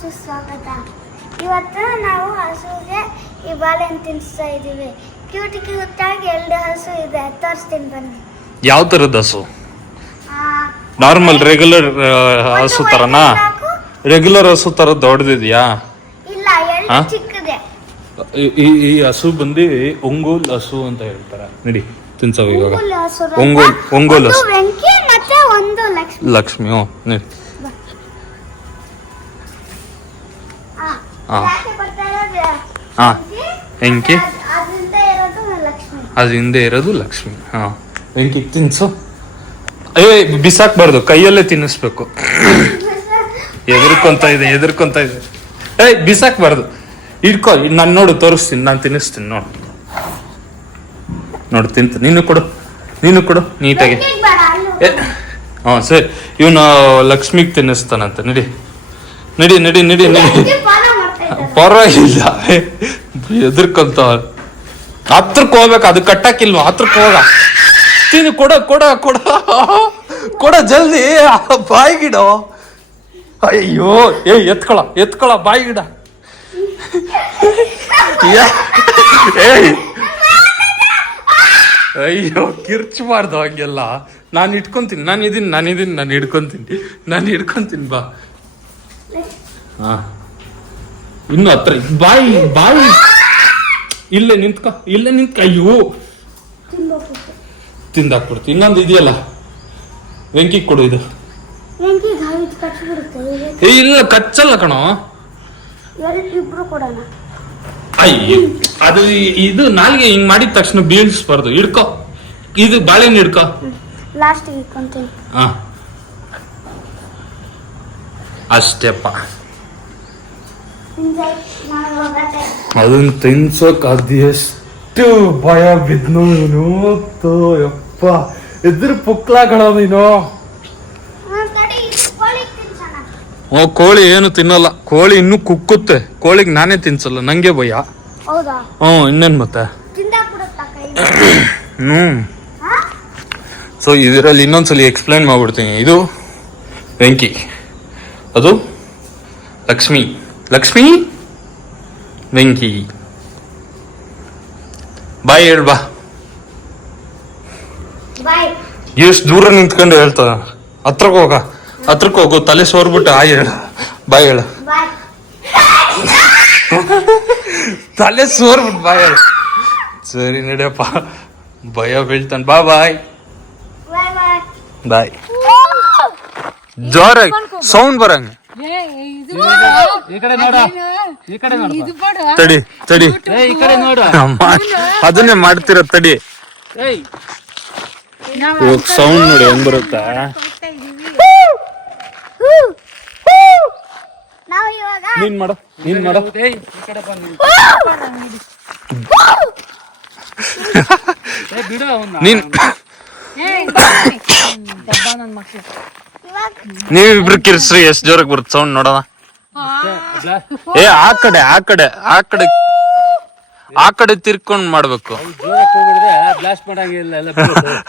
ಸುಸ್ವಾಗತ. ಇವತ್ತು ನಾವು ಹಸುಗೆ ಈ ಬಾಳೆಹಣ್ಣು ತಿನ್ನಿಸ್ತಾ ಇದ್ದೀವಿ. ಕ್ಯೂಟ್ ಆಗಿ 2 ಹಸು ಇದೆ, ತೋರಿಸ್ತೀನಿ ಬನ್ನಿ. ಯಾವ ತರದ ಹಸು? ನಾರ್ಮಲ್ ರೆಗ್ಯುಲರ್ ಹಸು ತರನಾ? ರೆಗ್ಯುಲರ್ ಹಸು ತರ ದೊಡ್ಡದಿದ್ಯಾ? ಇಲ್ಲ, 2 ಚಿಕ್ಕದೆ. ಈ ಹಸು ಬಂದು ಒಂಗೋಲ್ ಹಸು ಅಂತ ಹೇಳ್ತಾರೆ. ನಡಿ ತಿನ್ಸವ ಇವಾಗ. ಒಂಗೋಲ್ ಹಸು. ವೆಂಕಿ ಮತ್ತೆ ಒಂದು ಲಕ್ಷ್ಮಿ. ಲಕ್ಷ್ಮಿ. ನಡಿ. ವೆಂಕಿ ಅದು ಹಿಂದೆ ಇರೋದು ಲಕ್ಷ್ಮಿ. ಹಾ, ವೆಂಕಿ ತಿನ್ಸು. ಬಿಸಾಕ್ಬಾರ್ದು, ಕೈಯಲ್ಲೇ ತಿನ್ನಿಸ್ಬೇಕು. ಎದುರ್ಕೊಂತ ಇದೆ. ಬಿಸಾಕ್ಬಾರ್ದು, ಇಟ್ಕೋ. ನಾನು ನೋಡು, ತೋರಿಸ್ತೀನಿ, ನಾನು ತಿನ್ನಿಸ್ತೀನಿ. ನೋಡು ತಿಂತ. ನೀನು ಕೊಡು ನೀಟಾಗಿ. ಹಾ ಸರಿ, ಇವನು ಲಕ್ಷ್ಮಿಗೆ ತಿನ್ನಿಸ್ತಾನಂತೆ. ನಡಿ. ಪರವಾಗಿಲ್ಲ, ಎದುರ್ಕೊಂತ. ಹತ್ರಕ್ಕೆ ಹೋಗ್ಬೇಕು, ಅದು ಕಟ್ಟಕ್ಕಿಲ್ವಾ? ಹತ್ರಕ್ಕೆ ಹೋಗ. ತಿನ್ನು. ಕೊಡ ಜಲ್ದಿ. ಬಾಯಿಗಿಡೋ. ಅಯ್ಯೋ, ಎತ್ಕೊಳ ಬಾಯಿಗಿಡ. ಅಯ್ಯೋ, ಕಿರ್ಚಬಾರ್ದು ಹಂಗೆಲ್ಲ. ನಾನು ಇಟ್ಕೊಂತೀನಿ, ನಾನು ಹಿಡ್ಕೊಂತೀನಿ. ಬಾ. ಹಾ, ಇನ್ನು ಹತ್ರ. ಬಾಯಿ ಇಲ್ಲೇ ನಿಂತ್ಕ. ಅಯ್ಯೋ, ತಿಂದಾಕ್ಬಿಡ್ತು. ಇನ್ನೊಂದು ಇದೆಯಲ್ಲ, ವೆಂಕಿ ಕೊಡು. ಇದು ಇಲ್ಲ, ಕಚ್ಚಲ್ಲ ಕಣೋ. ಅಯ್ಯೋ, ಅದು ಇದು ನಾಲ್ಗೆ ಹಿಂಗ್ ಮಾಡಿದ ತಕ್ಷಣ ಬೀಳ್ಸ್ಬಾರ್ದು. ಹಿಡ್ಕೊ. ಇದು ಬಾಳೆಹಣ್ಣು ಹಿಡ್ಕೊ. ಅಷ್ಟೇಪ್ಪ. ಅದನ್ನ ತಿನ್ಸೋಕ್ ಅದೆಷ್ಟು ಭಯ ಬಿದ್ನು. ಯಪ್ಪ, ಎದುರು ಪುಕ್ಲಾಗಳ ನೀನು. ಕೋಳಿ ಏನು ತಿನ್ನಲ್ಲ. ಕೋಳಿ ಇನ್ನೂ ಕುಕ್ಕುತ್ತೆ. ಕೋಳಿಗೆ ನಾನೇ ತಿನ್ಸಲ್ಲ, ನಂಗೆ ಭಯ. ಇನ್ನೇನ್ ಮತ್ತೆ. ಸೊ ಇದರಲ್ಲಿ ಇನ್ನೊಂದ್ಸಲಿ ಎಕ್ಸ್ಪ್ಲೈನ್ ಮಾಡ್ಬಿಡ್ತೀನಿ. ಇದು ವೆಂಕಿ, ಅದು ಲಕ್ಷ್ಮಿ. ವೆಂಕಿ. ಬಾಯ್ ಹೇಳ್ಬಾ. ಎಷ್ಟು ದೂರ ನಿಂತ್ಕೊಂಡು ಹೇಳ್ತದ. ಹತ್ರಕ್ಕೆ ಹೋಗು. ತಲೆ ಸೋರ್ಬಿಟ್ಟು ಬಾಯ್ ಹೇಳ. ತಲೆ ಸೋರ್ಬಿಟ್ಟು ಬಾಯ್ ಹೇಳ. ಸರಿ ನಡಿಯಪ್ಪ, ಭಯ ಬೀಳ್ತಾನೆ. ಬಾಯ್. ಜೋರಾಗಿ ಸೌಂಡ್ ಬರಂಗ. ತಡಿ. ಅದನ್ನೇ ಮಾಡ್ತಿರ. ತಡಿ. ಸೌಂಡ್ ನೋಡಿ ಹೆಂಗ್ ಬರುತ್ತಾ. ನೀನ್ ಮಾಡು. ನೀವಿಬ್ರು ಕಿರ್ಸ್ರಿ, ಎಷ್ಟ್ ಜೋರಾಗಿ ಬರುತ್ತೆ ಸೌಂಡ್ ನೋಡೋಣ. ಆ ಕಡೆ ತಿರ್ಕೊಂಡ್ ಮಾಡ್ಬೇಕು.